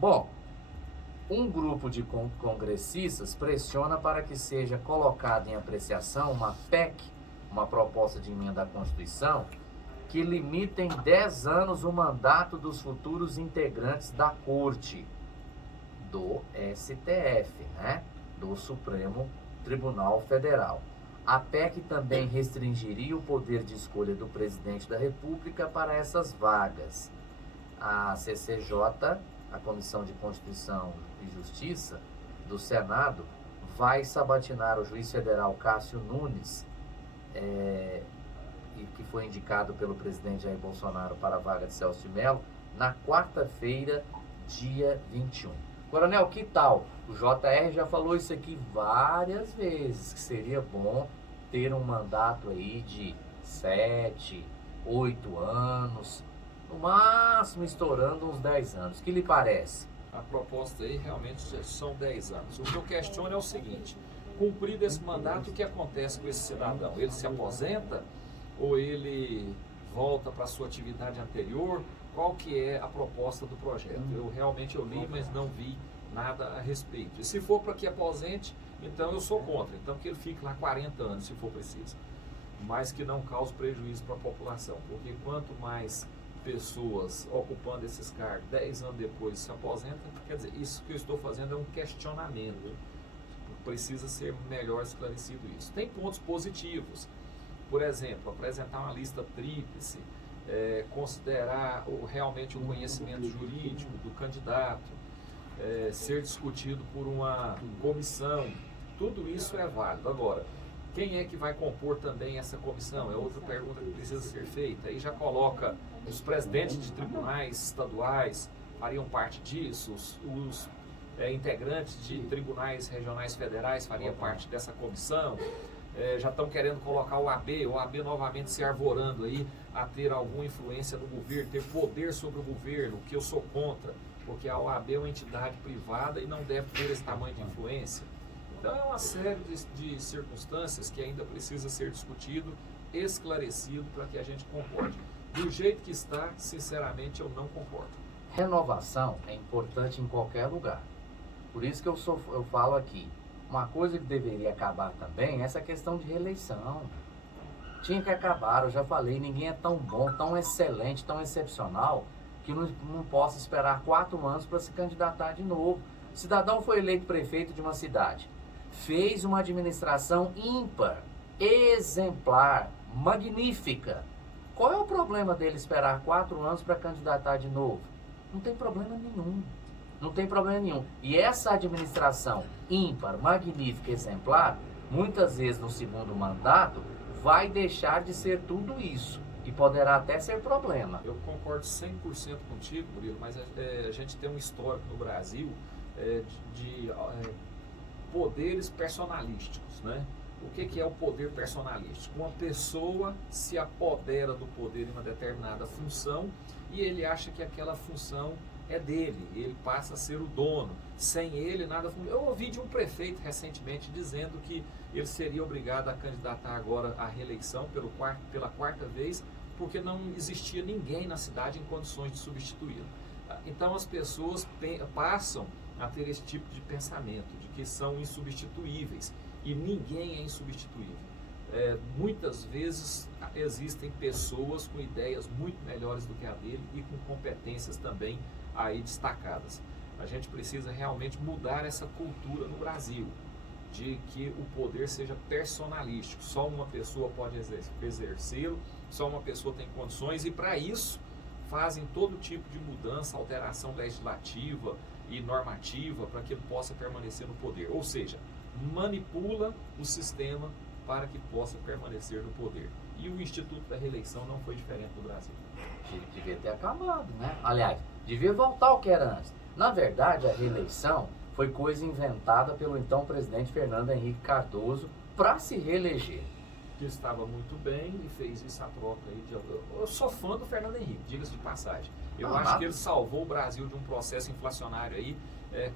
Bom, um grupo de congressistas pressiona para que seja colocada em apreciação uma PEC, uma proposta de emenda à Constituição, que limita em 10 anos o mandato dos futuros integrantes da Corte, do STF, né? Do Supremo Tribunal Federal. A PEC também restringiria o poder de escolha do presidente da República para essas vagas. A CCJ, a Comissão de Constituição e Justiça do Senado, vai sabatinar o juiz federal Cássio Nunes, que foi indicado pelo presidente Jair Bolsonaro para a vaga de Celso de Mello, na quarta-feira, dia 21. Coronel, que tal? O JR já falou isso aqui várias vezes, que seria bom ter um mandato aí de 7, 8 anos, no máximo estourando uns 10 anos. O que lhe parece? A proposta aí realmente são 10 anos. O que eu questiono é o seguinte: cumprido esse mandato, o que acontece com esse cidadão? Ele se aposenta ou ele volta para a sua atividade anterior? Qual que é a proposta do projeto? Eu li, mas não vi nada a respeito. E se for para que aposente, então eu sou contra. Então que ele fique lá 40 anos, se for preciso. Mas que não cause prejuízo para a população. Porque quanto mais pessoas ocupando esses cargos 10 anos depois se aposentam, quer dizer, isso que eu estou fazendo é um questionamento. Precisa ser melhor esclarecido isso. Tem pontos positivos. Por exemplo, apresentar uma lista tríplice, considerar realmente o conhecimento jurídico do candidato, ser discutido por uma comissão, tudo isso é válido. Agora, quem é que vai compor também essa comissão? É outra pergunta que precisa ser feita. Aí já coloca os presidentes de tribunais estaduais, fariam parte disso, os integrantes de tribunais regionais federais fariam parte dessa comissão. Já estão querendo colocar o AB novamente se arvorando aí a ter alguma influência no governo, ter poder sobre o governo, o que eu sou contra, porque a OAB é uma entidade privada e não deve ter esse tamanho de influência. Então é uma série de circunstâncias que ainda precisa ser discutido, esclarecido, para que a gente concorde. Do jeito que está, sinceramente, eu não concordo. Renovação é importante em qualquer lugar. Por isso que eu falo aqui, uma coisa que deveria acabar também é essa questão de reeleição. Tinha que acabar, eu já falei, ninguém é tão bom, tão excelente, tão excepcional, que não possa esperar 4 anos para se candidatar de novo. O cidadão foi eleito prefeito de uma cidade, fez uma administração ímpar, exemplar, magnífica. Qual é o problema dele esperar 4 anos para candidatar de novo? Não tem problema nenhum. Não tem problema nenhum. E essa administração ímpar, magnífica, exemplar, muitas vezes no segundo mandato, vai deixar de ser tudo isso. E poderá até ser problema. Eu concordo 100% contigo, Murilo, mas a gente tem um histórico no Brasil de poderes personalísticos, né? O que é o poder personalístico? Uma pessoa se apodera do poder em uma determinada função e ele acha que aquela função é dele, ele passa a ser o dono. Sem ele, nada funciona. Eu ouvi de um prefeito recentemente dizendo que ele seria obrigado a candidatar agora à reeleição pela quarta vez, porque não existia ninguém na cidade em condições de substituí-lo. Então as pessoas passam a ter esse tipo de pensamento, de que são insubstituíveis, e ninguém é insubstituível. Muitas vezes existem pessoas com ideias muito melhores do que a dele e com competências também aí destacadas. A gente precisa realmente mudar essa cultura no Brasil, de que o poder seja personalístico, só uma pessoa pode exercê-lo, só uma pessoa tem condições, e para isso fazem todo tipo de mudança, alteração legislativa e normativa para que ele possa permanecer no poder, ou seja, manipula o sistema para que possa permanecer no poder. E o Instituto da Reeleição não foi diferente no Brasil. Devia ter acabado, né? Aliás, devia voltar ao que era antes. Na verdade, a reeleição foi coisa inventada pelo então presidente Fernando Henrique Cardoso para se reeleger. Que estava muito bem e fez isso à troca aí de... Eu sou fã do Fernando Henrique, diga-se de passagem. Eu acho que ele salvou o Brasil de um processo inflacionário aí,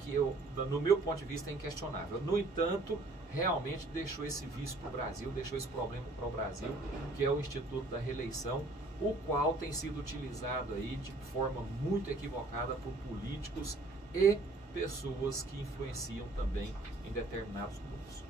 que no meu ponto de vista é inquestionável. No entanto, realmente deixou esse vício para o Brasil, deixou esse problema para o Brasil, que é o Instituto da Reeleição, o qual tem sido utilizado aí de forma muito equivocada por políticos e pessoas que influenciam também em determinados grupos.